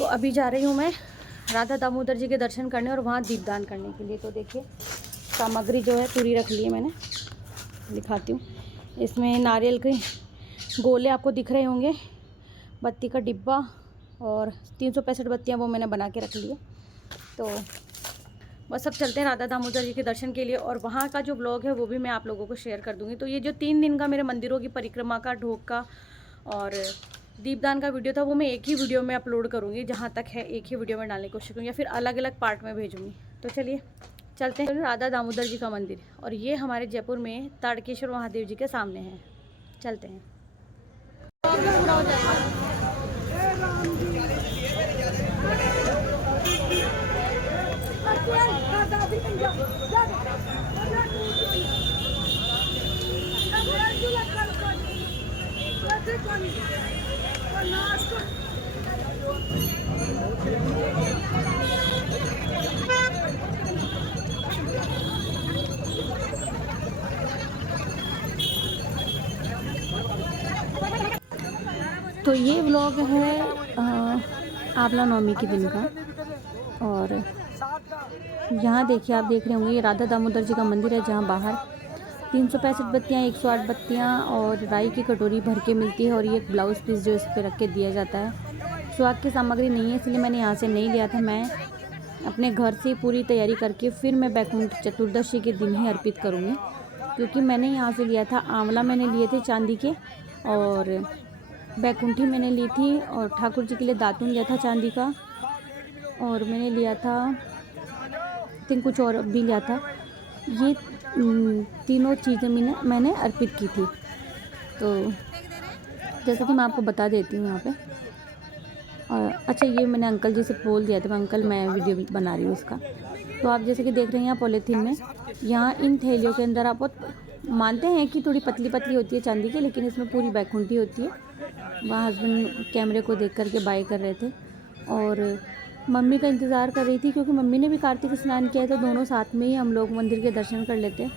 तो अभी जा रही हूँ मैं राधा दामोदर जी के दर्शन करने और वहाँ दीपदान करने के लिए। तो देखिए सामग्री जो है पूरी रख ली है मैंने, दिखाती हूँ। इसमें नारियल के गोले आपको दिख रहे होंगे, बत्ती का डिब्बा और 365 बत्तियाँ वो मैंने बना के रख ली है। तो बस अब चलते हैं राधा दामोदर जी के दर्शन के लिए, और वहाँ का जो ब्लॉग है वो भी मैं आप लोगों को शेयर कर दूँगी। तो ये जो 3 दिन का मेरे मंदिरों की परिक्रमा का, ढोक का और दीपदान का वीडियो था वो मैं एक ही वीडियो में अपलोड करूँगी, जहाँ तक है एक ही वीडियो में डालने की कोशिश करूँगी, या फिर अलग अलग पार्ट में भेजूँगी। तो चलिए चलते हैं राधा दामोदर जी का मंदिर, और ये हमारे जयपुर में ताड़केश्वर महादेव जी के सामने है। चलते हैं। तो ये व्लॉग है आंवला नवमी के दिन का, और यहाँ देखिए आप देख रहे होंगे ये राधा दामोदर जी का मंदिर है, जहाँ बाहर 365 बत्तियाँ, 108 बत्तियाँ और राई की कटोरी भर के मिलती है, और ये एक ब्लाउज़ पीस जो इस पर रख के दिया जाता है। सुहाग की सामग्री नहीं है इसलिए मैंने यहाँ से नहीं लिया था, मैं अपने घर से पूरी तैयारी करके फिर मैं बैकुंठ चतुर्दशी के दिन ही अर्पित करूँगी, क्योंकि मैंने यहाँ से लिया था आंवला मैंने लिए थे चांदी के, और बैकुंठी मैंने ली थी, और ठाकुर जी के लिए दातुन लिया था चांदी का, और मैंने लिया था थिंक कुछ और भी लिया था। ये तीनों चीज़ें मैंने अर्पित की थी। तो जैसे कि मैं आपको बता देती हूँ यहाँ पे, और अच्छा ये मैंने अंकल जी से बोल दिया था, अंकल मैं वीडियो बना रही हूँ उसका। तो आप जैसे कि देख रहे हैं यहाँ पॉलीथीन में, यहाँ इन थैलियों के अंदर आप मानते हैं कि थोड़ी पतली पतली होती है चांदी की, लेकिन इसमें पूरी बैकुंठी होती है। वहाँ हस्बैंड कैमरे को देख करके बाय कर रहे थे, और मम्मी का इंतज़ार कर रही थी, क्योंकि मम्मी ने भी कार्तिक स्नान किया है, तो दोनों साथ में ही हम लोग मंदिर के दर्शन कर लेते हैं।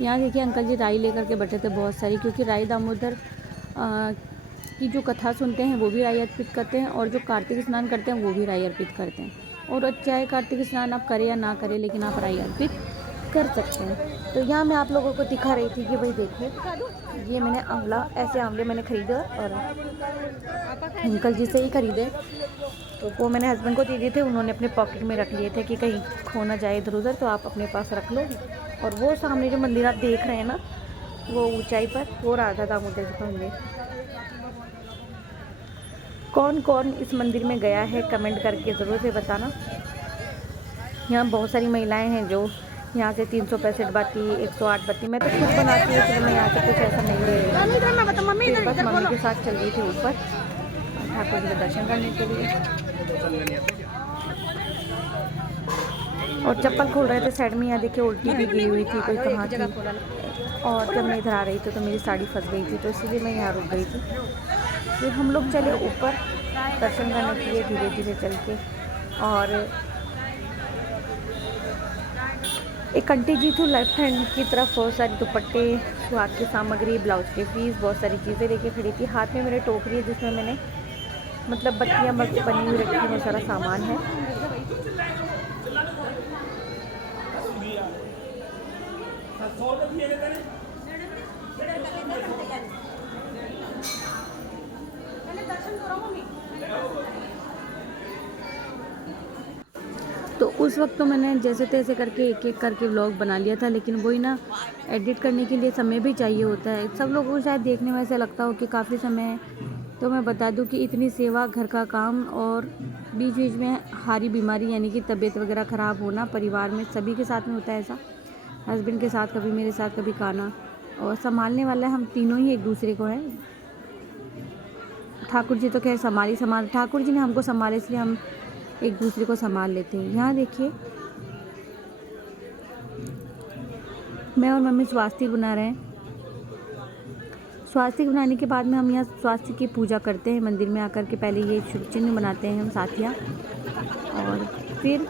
यहाँ देखिए अंकल जी राई लेकर के बैठे थे बहुत सारी, क्योंकि राई दामोदर की जो कथा सुनते हैं वो भी राई अर्पित करते हैं, और जो कार्तिक स्नान करते हैं वो भी राई अर्पित करते हैं। और चाहे कार्तिक स्नान आप करें या ना करें, लेकिन आप राई अर्पित कर सकते हैं। तो यहाँ मैं आप लोगों को दिखा रही थी कि भाई देखो ये मैंने आंवला, ऐसे आंवले मैंने ख़रीदे और अंकल जी से ही ख़रीदे, तो वो मैंने हस्बैंड को दे दिए थे, उन्होंने अपने पॉकेट में रख लिए थे कि कहीं खो ना जाए इधर उधर, तो आप अपने पास रख लो। और वो सामने जो मंदिर आप देख रहे हैं ना, वो ऊंचाई पर, वो राधा दामोदर जी का मंदिर। कौन कौन इस मंदिर में गया है कमेंट करके ज़रूर से बताना। यहाँ बहुत सारी महिलाएं हैं जो यहाँ से 365 बत्ती, 108 बत्ती, मैं तो खुद बनाती हूँ, इसलिए मैं यहाँ से कुछ ऐसा नहीं ले रही हूँ। बस मम्मी के साथ चल रही थी ऊपर ठाकुर जी के दर्शन करने के लिए, और चप्पल खोल रहे थे साइड में। यहाँ देखिए उल्टी भी गिरी हुई थी, कोई कहाँ थी, और जब मैं इधर आ रही थी तो मेरी साड़ी फंस गई थी, तो इसलिए मैं यहाँ रुक गई थी। फिर हम लोग चले ऊपर दर्शन करने के लिए धीरे धीरे चल के, और एक आंटी जी थी लेफ्ट हैंड की तरफ, बहुत सारी दुपट्टे, सुहाग की सामग्री, ब्लाउज के पीस, बहुत सारी चीज़ें लेके खड़ी थी। हाथ में मेरे टोकरी है जिसमें मैंने मतलब बत्तियाँ बनी हुई रखी, बहुत सारा सामान है। तो उस वक्त तो मैंने जैसे तैसे करके एक एक करके व्लॉग बना लिया था, लेकिन वही ना एडिट करने के लिए समय भी चाहिए होता है। सब लोगों को शायद देखने में ऐसा लगता हो कि काफ़ी समय है, तो मैं बता दूं कि इतनी सेवा, घर का काम, और बीच बीच में हारी बीमारी यानी कि तबीयत वगैरह ख़राब होना, परिवार में सभी के साथ में होता है ऐसा, हस्बैंड के साथ, कभी मेरे साथ, कभी काना, और संभालने वाला हम तीनों ही एक दूसरे को हैं। ठाकुर जी तो खैर ठाकुर जी ने हमको संभाले, इसलिए हम एक दूसरे को संभाल लेते हैं। यहाँ देखिए मैं और मम्मी स्वास्तिक बना रहे हैं। स्वास्तिक बनाने के बाद में हम यहाँ स्वास्तिक की पूजा करते हैं मंदिर में आकर के। पहले ये शुभ चिन्ह बनाते हैं हम साथिया, और फिर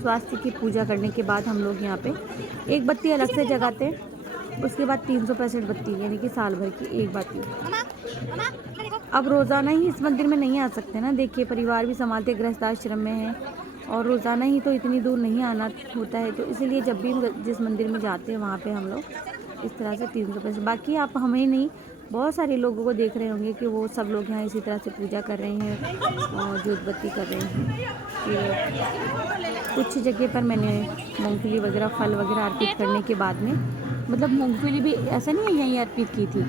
स्वास्तिक की पूजा करने के बाद हम लोग यहाँ पे एक बत्ती अलग से जगाते हैं। उसके बाद 365 बत्ती यानी कि साल भर की एक बत्ती। अब रोज़ाना ही इस मंदिर में नहीं आ सकते ना, देखिए परिवार भी संभालते, गृहस्थ आश्रम में है और रोज़ाना ही तो इतनी दूर नहीं आना होता है, तो इसीलिए जब भी जिस मंदिर में जाते हैं वहाँ पे हम लोग इस तरह से 300 पैसे। बाकी आप हमें नहीं, बहुत सारे लोगों को देख रहे होंगे कि वो सब लोग यहाँ इसी तरह से पूजा कर रहे हैं और जोत बत्ती कर रहे हैं। फिर कुछ जगह पर मैंने मूंगफली वगैरह, फल वगैरह अर्पित करने के बाद में, मतलब मूंगफली भी ऐसा नहीं है यहीं अर्पित की थी,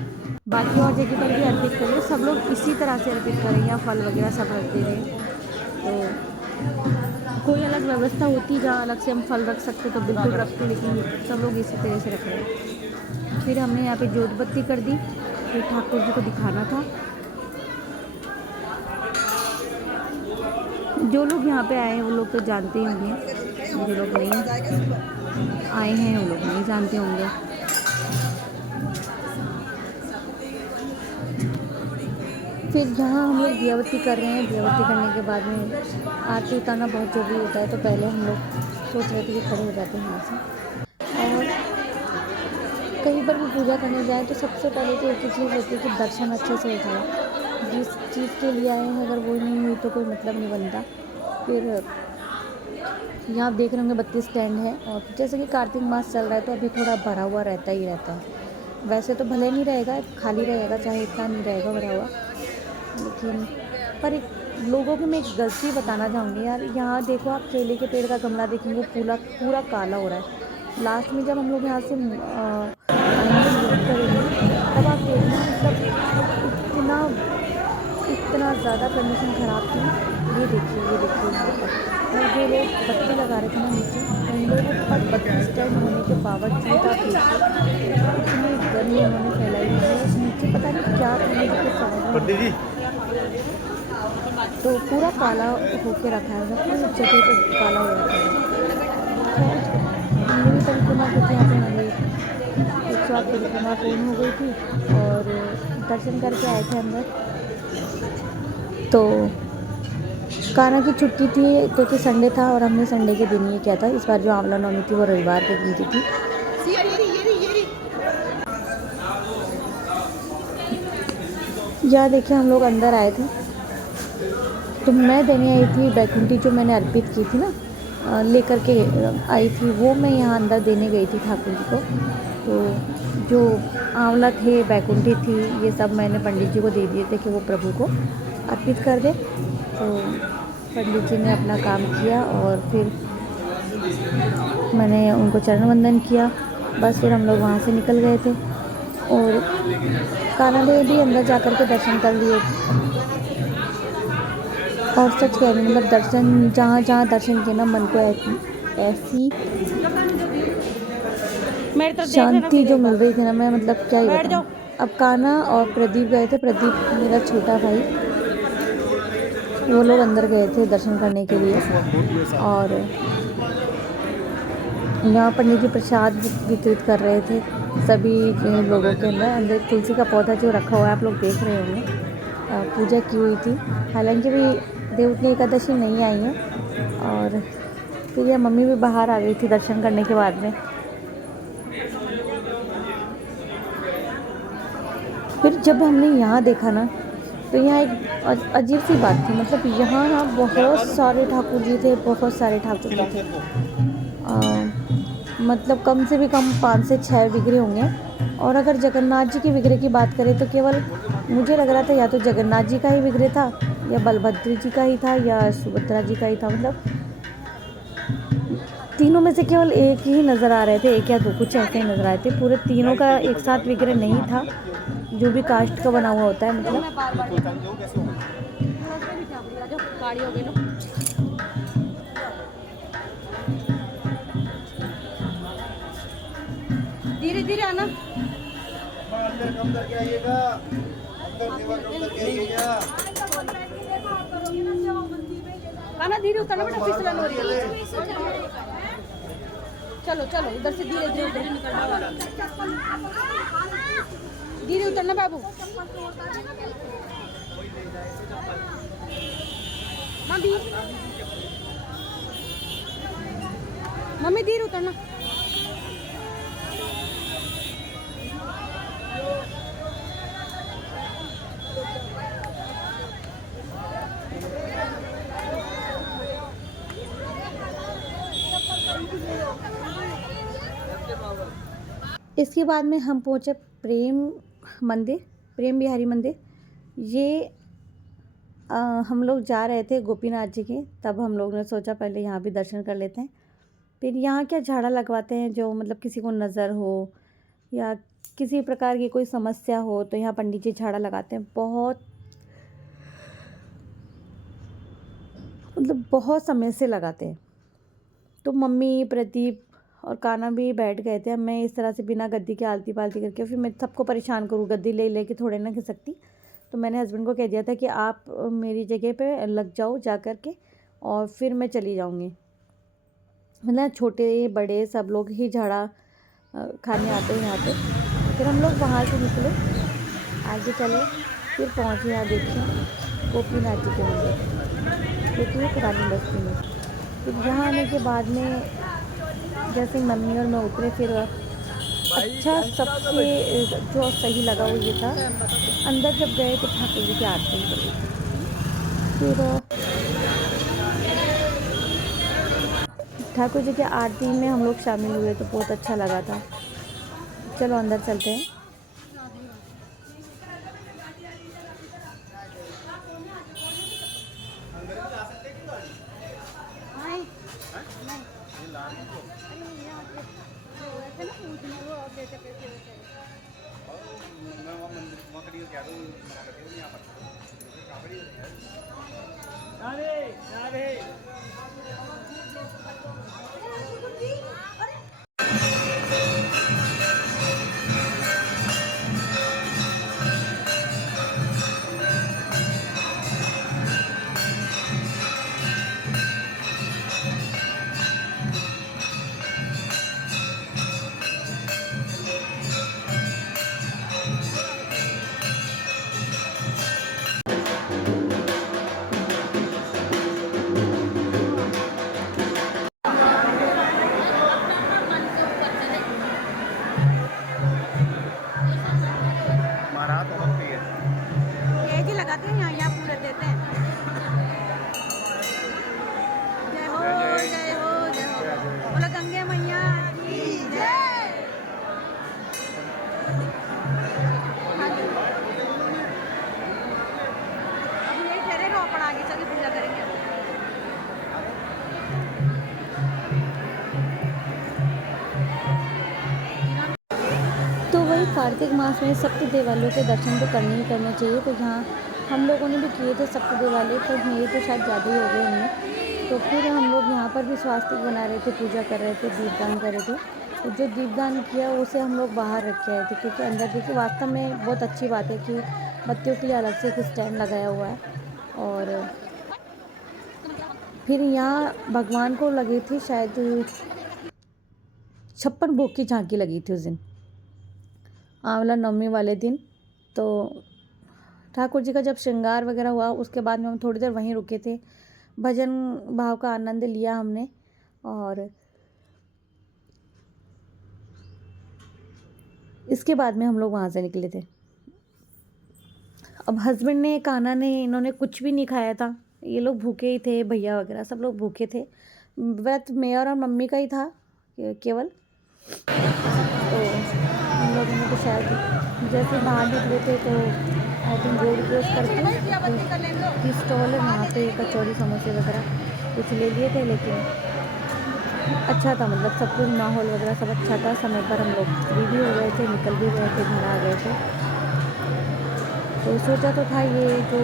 बाकी और जगह पर भी अर्पित करें, सब लोग इसी तरह से अर्पित करें या फल वगैरह सब रख दे रहे हैं। तो कोई अलग व्यवस्था होती जहाँ अलग से हम फल रख सकते तो बिल्कुल रखते, लेकिन सब लोग इसी तरह से रख रहे हैं। फिर हमने यहाँ पे जोत बत्ती कर दी, फिर ठाकुर जी को दिखाना था। जो लोग यहाँ पे आए हैं वो लोग तो जानते ही होंगे, जो लोग नहीं आए हैं वो लोग नहीं जानते होंगे। फिर यहाँ हम लोग दियावती कर रहे हैं। दियावती करने के बाद में आरती उतारना बहुत ज़रूरी होता है, तो पहले हम लोग सोच रहे थे कि खड़े हो जाते हैं यहाँ से। और कहीं पर भी पूजा करने जाए तो सबसे पहले तो एक ही चीज़ होती है कि दर्शन अच्छे से हो जाए। जिस चीज़ के लिए आए हैं अगर वो नहीं हुई तो कोई मतलब नहीं बनता। फिर यहाँ आप देख रहे होंगे 32 स्टैंड है, और जैसे कि कार्तिक मास चल रहा है तो अभी थोड़ा भरा हुआ रहता ही रहता है। वैसे तो भले नहीं रहेगा, खाली रहेगा, चाहे इतना नहीं रहेगा भरा हुआ, लेकिन पर एक लोगों की मैं एक गलती बताना चाहूँगी यार। यहाँ देखो आप केले के पेड़ का गमला देखेंगे पूरा काला हो रहा है। लास्ट में जब हम लोग यहाँ से करेंगे तब आप देखना, मतलब इतना ज़्यादा कंडीशन ख़राब थी। ये देखिए यहाँ पर और जो लोग बत्ती लगा रहे थे ना नीचे, उन लोगों पर 32 स्टैंड होने के बावजूद आप देखिए इतनी गर्मी उन्होंने फैलाई हुई है। नीचे पता नहीं क्या था, मुझे कुछ समझ नहीं। तो पूरा काला होके रखा है, पूरी जगह पे काला हो रखा है। मेरी परिक्रमा कुछ यहाँ पे हमारी 108 परिक्रमा पूर्ण हो गई थी और दर्शन करके आए थे अंदर। तो कान्हा की छुट्टी थी क्योंकि संडे था और हमने संडे के दिन ही किया था। इस बार जो आंवला नवमी थी वो रविवार के दिन की थी। यहाँ देखिए हम लोग अंदर आए थे, तो मैं देने आई थी बैकुंठी जो मैंने अर्पित की थी ना, लेकर के आई थी, वो मैं यहाँ अंदर देने गई थी ठाकुर जी को। तो जो आंवला थे, बैकुंठी थी, ये सब मैंने पंडित जी को दे दिए थे कि वो प्रभु को अर्पित कर दे। तो पंडित जी ने अपना काम किया और फिर मैंने उनको चरण वंदन किया। बस फिर हम लोग वहाँ से निकल गए थे और कान्हा देवी भी अंदर जा कर के दर्शन कर लिए। और सच कह रही, मतलब दर्शन जहाँ दर्शन किया ना, मन को ऐसी शांति जो मिल रही थी ना, मैं मतलब क्या ही बताऊं। अब कान्हा और प्रदीप गए थे, प्रदीप मेरा छोटा भाई, वो लोग अंदर गए थे दर्शन करने के लिए। और यहाँ पंडित जी प्रसाद वितरित कर रहे थे सभी लोगों के अंदर तुलसी का पौधा जो रखा हुआ है आप लोग देख रहे होंगे, पूजा की हुई थी। हालांकि भी देवउठनी एकादशी नहीं आई है। और फिर यह मम्मी भी बाहर आ गई थी दर्शन करने के बाद में। फिर जब हमने यहाँ देखा ना, तो यहाँ एक अजीब सी बात थी, मतलब यहाँ ना बहुत सारे ठाकुर जी थे, बहुत सारे ठाकुर जी थे। मतलब कम से भी कम 5 से 6 विग्रह होंगे। और अगर जगन्नाथ जी के विग्रह की बात करें तो केवल मुझे लग रहा था या तो जगन्नाथ जी का ही विग्रह था, या बलभद्र जी का ही था, या सुभद्रा जी का ही था। मतलब तीनों में से केवल एक ही नज़र आ रहे थे, एक या दो कुछ ऐसे ही नज़र आए थे। पूरे तीनों का एक साथ विग्रह नहीं था, जो भी कास्ट का बना हुआ होता है। मतलब धीरे धीरे आना, आना धीरे उतरना बेटा, फिसलन हो रही है। चलो चलो इधर से धीरे धीरे धीरे उतरना बाबू। मम्मी धीरे उतरना। इसके बाद में हम पहुँचे प्रेम बिहारी मंदिर। ये हम लोग जा रहे थे गोपीनाथ जी के, तब हम लोग ने सोचा पहले यहाँ भी दर्शन कर लेते हैं। फिर यहाँ क्या झाड़ा लगवाते हैं, जो मतलब किसी को नज़र हो या किसी प्रकार की कोई समस्या हो तो यहाँ पंडित जी झाड़ा लगाते हैं। बहुत समय से लगाते हैं। तो मम्मी, प्रदीप और कान्हा भी बैठ गए थे। मैं इस तरह से बिना गद्दी के आलती पालती करके, फिर मैं सबको परेशान करूँ, गद्दी ले के थोड़े ना खिसकती। तो मैंने हस्बैंड को कह दिया था कि आप मेरी जगह पे लग जाओ जा कर के, और फिर मैं चली जाऊँगी। मतलब छोटे बड़े सब लोग ही झाड़ा खाने आते हैं यहाँ पे। फिर हम लोग वहाँ से निकले, आगे चले, फिर पहुँचे यहाँ देखिए गोपीनाथ जी के मंदिर, जो कि पुरानी बस्ती में। फिर यहाँ आने के बाद में जैसे मम्मी और मैं उतरे, फिर अच्छा सबसे जो सही लगा वो ये था, अंदर जब गए तो ठाकुर जी की आरती करी। फिर ठाकुर जी की आरती में हम लोग शामिल हुए तो बहुत अच्छा लगा था। चलो अंदर चलते हैं। एक ही लगाते हैं, यहाँ पूरे देते हैं। जय हो जय हो जय हो, बोलो गंगे मैया की जय। अब यही ठहरे रहो, अपन आगे चल के पूजा करेंगे। तो वही कार्तिक मास में सप्त देवालयों के दर्शन तो करने ही करने चाहिए। तो यहाँ हम लोगों ने भी किए थे सप्त देवालय, तो मेरे तो शायद ज़्यादा ही हो गए होंगे। तो फिर हम लोग यहाँ पर भी स्वास्तिक बना रहे थे, पूजा कर रहे थे, दीपदान कर रहे थे। तो जो दीपदान किया उसे हम लोग बाहर रख के आए थे, क्योंकि अंदर देखिए वास्तव में बहुत अच्छी बात है कि बत्तियों के लिए अलग से एक स्टैंड लगाया हुआ है। और फिर यहाँ भगवान को लगी थी शायद 56 भोग की झांकी लगी थी उस दिन, आंवला नवमी वाले दिन। तो ठाकुर जी का जब श्रृंगार वगैरह हुआ उसके बाद में हम थोड़ी देर वहीं रुके थे, भजन भाव का आनंद लिया हमने। और इसके बाद में हम लोग वहाँ से निकले थे। अब हस्बैंड ने, कान्हा ने, इन्होंने कुछ भी नहीं खाया था। ये लोग भूखे ही थे, भैया वगैरह सब लोग भूखे थे। व्रत मेयर और मम्मी का ही था केवल। तो हम लोगों ने तो शायद जैसे बाहर निकले थे तो आई थिंक रोड क्रॉस करके की स्टॉल है वहाँ पे कचौड़ी समोसे वगैरह कुछ ले लिए थे। लेकिन अच्छा था, मतलब सब कुछ माहौल वगैरह सब अच्छा था। समय पर हम लोग फ्री भी हो गए थे, निकल भी गए थे, घर आ गए थे। तो सोचा तो था ये जो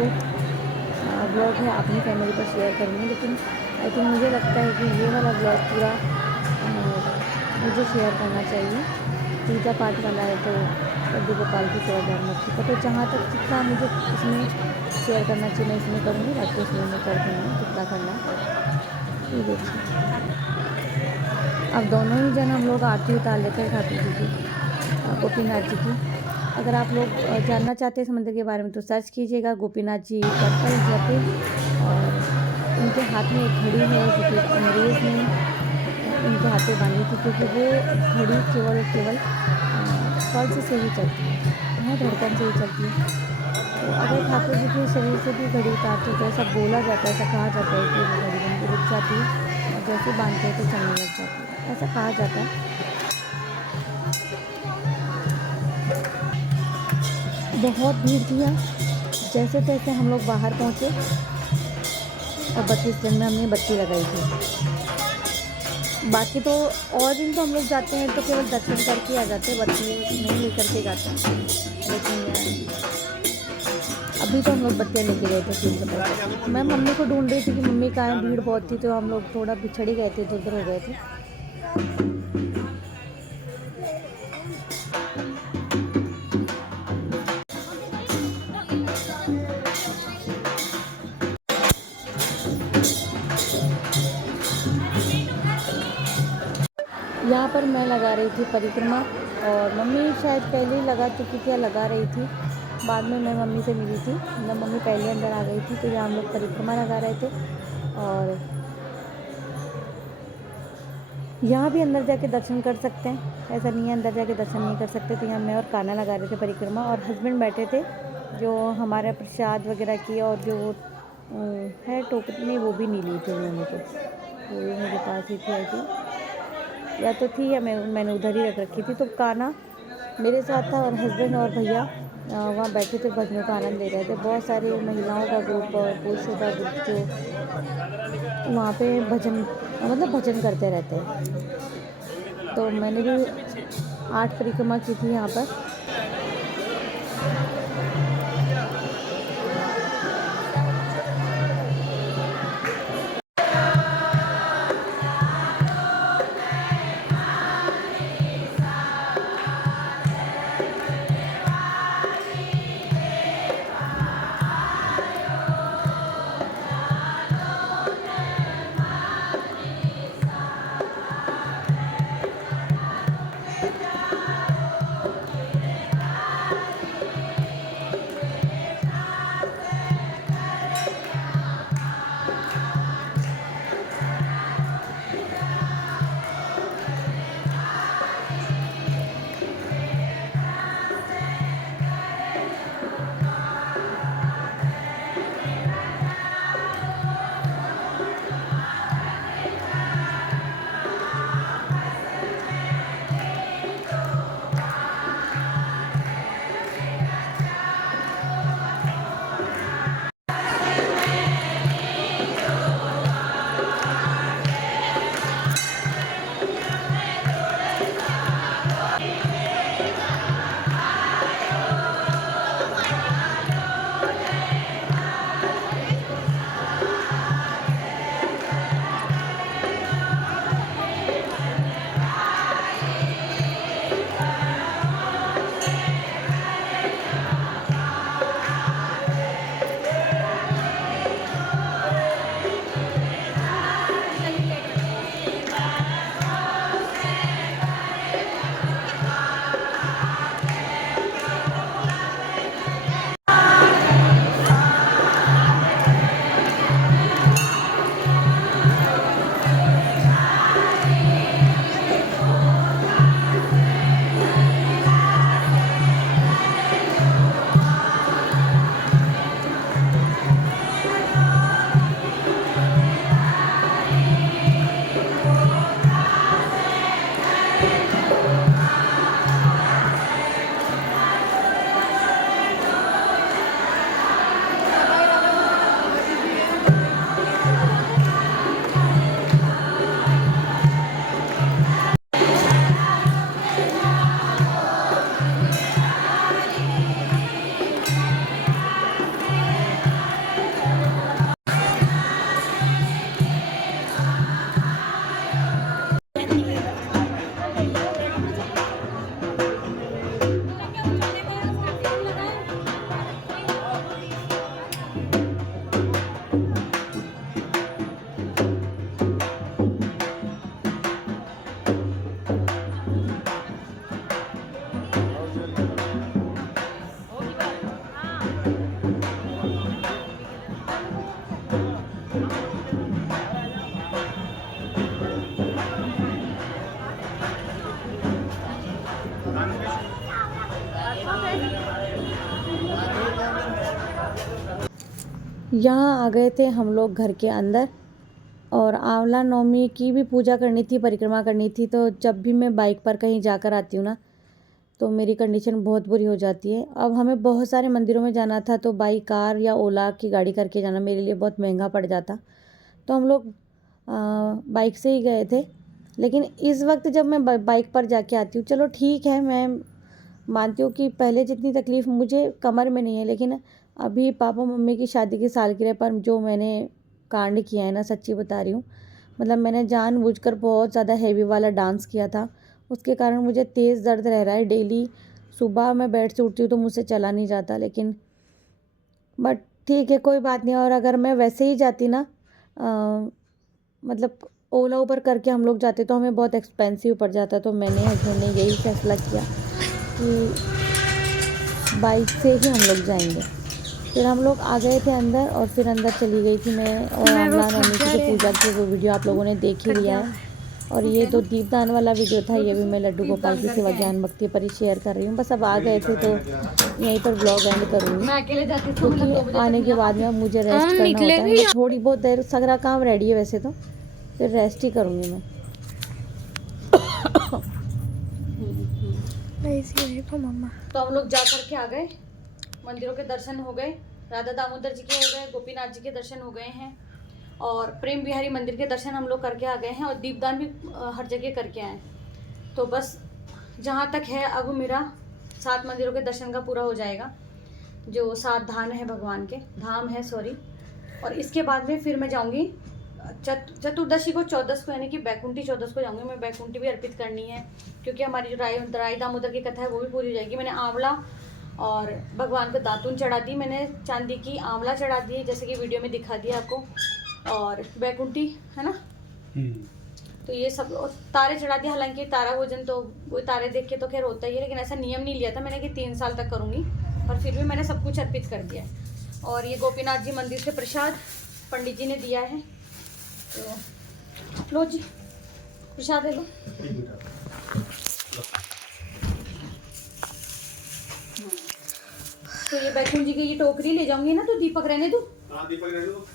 ब्लॉग है अपनी फैमिली पर शेयर करूँगी, लेकिन आई थिंक मुझे लगता है कि ये वाला ब्लॉग पूरा मुझे शेयर करना चाहिए। पूजा पाठ वाला है तो कद्दू गोपाल की सेवा धर्मस्थी का, तो जहाँ तक जितना मुझे इसमें शेयर करना चाहिए मैं इसमें करूँगी, बाकी इसमें मैं कर दूँगी जितना करना है। ये देखिए अब दोनों ही जन हम लोग आरती उतार लेते हैं ठाकुर जी की, गोपीनाथ जी की। अगर आप लोग जानना चाहते हैं इस मंदिर के बारे में तो सर्च कीजिएगा गोपीनाथ जी टेम्पल जयपुर। और उनके हाथ में एक घड़ी है जो कि अंग्रेज़ ने उनके हाथ में बांधी थी, क्योंकि वो घड़ी केवल और केवल पल्स से ही चलती है, धड़कन से ही चलती है। तो अगर ठाकुर जी के शरीर से भी घड़ी उतारते तो ऐसा बोला जाता है, ऐसा कहा जाता है कि वो घड़ी बन के रुक जाती है और जैसे बांधते हैं तो चलने लग जाती है, ऐसा कहा जाता है। बहुत भीड़ थी यहाँ। जैसे तैसे हम लोग बाहर पहुँचे और बत्ती स्टैंड में हमने बत्ती लगाई थी। बाकी तो और दिन तो हम लोग जाते हैं तो केवल दर्शन करके आ जाते हैं, बत्ती नहीं लेकर के जाते हैं। लेकिन अभी तो हम लोग बत्तियाँ लेके गए थे 300 पैसे। मैं मम्मी को ढूंढ रही थी कि मम्मी कहाँ है, भीड़ बहुत थी तो हम लोग थोड़ा बिछड़ ही गए थे, इधर उधर हो गए थे। यहाँ पर मैं लगा रही थी परिक्रमा और मम्मी शायद पहले ही लगा चुकी थी या लगा रही थी। बाद में मैं मम्मी से मिली थी, मैं मम्मी पहले अंदर आ गई थी तो यहाँ हम लोग परिक्रमा लगा रहे थे। और यहाँ भी अंदर जाके दर्शन कर सकते हैं, ऐसा नहीं है अंदर जाके दर्शन नहीं कर सकते। तो यहाँ मैं और कान्हा लगा रहे थे परिक्रमा और हस्बैंड बैठे थे जो हमारा प्रसाद वगैरह की और जो है टोकरी वो भी नहीं ली थी उन्होंने, तो वो भी मेरे पास ही थी आई थी, या तो थी या मैंने उधर ही रख रखी थी। तो कान्हा मेरे साथ था और हस्बैंड और भैया वहाँ बैठे थे, भजनों का आनंद ले रहे थे। बहुत सारी महिलाओं का ग्रुप और पुरुषों का ग्रुप जो वहाँ पे भजन मतलब भजन करते रहते हैं। तो मैंने भी 8 परिक्रमा की थी यहाँ पर। यहाँ आ गए थे हम लोग घर के अंदर और आंवला नवमी की भी पूजा करनी थी, परिक्रमा करनी थी। तो जब भी मैं बाइक पर कहीं जाकर आती हूँ ना तो मेरी कंडीशन बहुत बुरी हो जाती है। अब हमें बहुत सारे मंदिरों में जाना था तो बाई कार या ओला की गाड़ी करके जाना मेरे लिए बहुत महंगा पड़ जाता, तो हम लोग बाइक से ही गए थे। लेकिन इस वक्त जब मैं बाइक पर जाके आती हूँ, चलो ठीक है, मैं मानती हूँ कि पहले जितनी तकलीफ़ मुझे कमर में नहीं है, लेकिन अभी पापा मम्मी की शादी की सालगिरह पर जो मैंने कांड किया है ना, सच्ची बता रही हूँ, मतलब मैंने जानबूझकर बहुत ज़्यादा हैवी वाला डांस किया था। उसके कारण मुझे तेज़ दर्द रह रहा है डेली। सुबह मैं बेड से उठती हूँ तो मुझसे चला नहीं जाता, लेकिन बट ठीक है, कोई बात नहीं। और अगर मैं वैसे ही जाती ना, मतलब ओला उबर करके हम लोग जाते तो हमें बहुत एक्सपेंसिव पड़ जाता, तो मैंने हस्बैंड ने यही फैसला किया कि बाइक से ही हम लोग जाएंगे। फिर हम लोग आ गए थे अंदर और फिर अंदर चली गई थी मैं। और आमला नवमी की जो पूजा की वो वीडियो आप लोगों ने देख ही लिया है। और ये तो दीपदान वाला वीडियो था, ये भी मैं लड्डू गोपाल की सेवा ज्ञान भक्ति पर ही शेयर कर रही हूँ। बस अब आ गए थे तो यहीं पर ब्लॉग एंड करूँगी, क्योंकि आने के बाद में अब मुझे रेस्ट करना होता है। मतलब थोड़ी बहुत देर सारा काम रेडी है वैसे तो, फिर रेस्ट ही करूँगी मैं। तो हम लोग जा करके आ गए, मंदिरों के दर्शन हो गए, राधा दामोदर जी के हो गए, गोपीनाथ जी के दर्शन हो गए हैं, और प्रेम बिहारी मंदिर के दर्शन हम लोग करके आ गए हैं, और दीपदान भी हर जगह करके आए। तो बस जहाँ तक है अब मेरा 7 मंदिरों के दर्शन का पूरा हो जाएगा, जो 7 धाम है भगवान के, धाम है सॉरी। और इसके बाद में फिर मैं जाऊँगी चतुर्दशी को, 14 को, यानी कि बैकुंठी 14 को जाऊँगी मैं। बैकुंठी भी अर्पित करनी है, क्योंकि हमारी जो राई दामोदर की कथा है वो भी पूरी हो जाएगी। मैंने आंवला और भगवान को दातून चढ़ा दी, मैंने चांदी की आंवला चढ़ा दी जैसे कि वीडियो में दिखा दिया आपको, और बैकुंठी है ना, तो ये सब, और तारे चढ़ा दिए। हालांकि तारा भोजन तो वो तारे देख के तो खैर होता ही है, लेकिन ऐसा नियम नहीं लिया था मैंने कि 3 साल तक करूँगी, पर फिर भी मैंने सब कुछ अर्पित कर दिया है। और ये गोपीनाथ जी मंदिर से प्रसाद पंडित जी ने दिया है, तो लो जी प्रसाद ले लो। तो ये बैकुंठ जी की ये टोकरी ले जाऊंगी ना, तो दीपक रहने दो। हाँ दीपक रहने दो,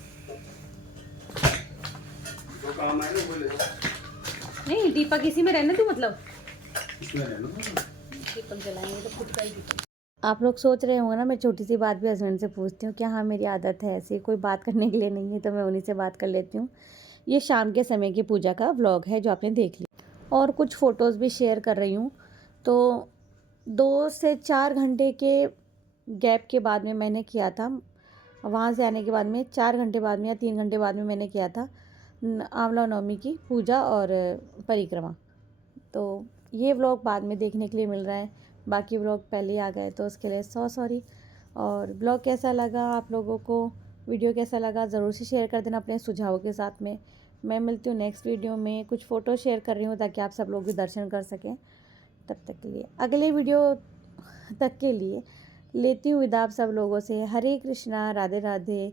जो काम है ना वो ले लो। नहीं दीपक इसी में रहने दो, मतलब इसमें रहने दो, दीपक जलाएंगे तो खुद का ही दीपक। आप लोग सोच रहे होंगे ना, मैं छोटी सी बात भी हस्बैंड से पूछती हूँ क्या। हाँ मेरी आदत है ऐसी, कोई बात करने के लिए नहीं है तो मैं उन्हीं से बात कर लेती हूँ। ये शाम के समय की पूजा का व्लॉग है जो आपने देख लिया, और कुछ फ़ोटोज़ भी शेयर कर रही हूँ। तो 2 से 4 घंटे के गैप के बाद में मैंने किया था, वहाँ से आने के बाद में 4 घंटे बाद में या 3 घंटे बाद में मैंने किया था आंवला नवमी की पूजा और परिक्रमा। तो ये व्लॉग बाद में देखने के लिए मिल रहा है, बाकी व्लॉग पहले ही आ गए, तो उसके लिए सॉरी। और ब्लॉग कैसा लगा आप लोगों को, वीडियो कैसा लगा, ज़रूर से शेयर कर देना अपने सुझावों के साथ में। मैं मिलती हूँ नेक्स्ट वीडियो में, कुछ फ़ोटो शेयर कर रही हूँ ताकि आप सब लोग भी दर्शन कर सकें। तब तक के लिए, अगले वीडियो तक के लिए लेती हूँ विदा आप सब लोगों से। हरे कृष्णा, राधे राधे।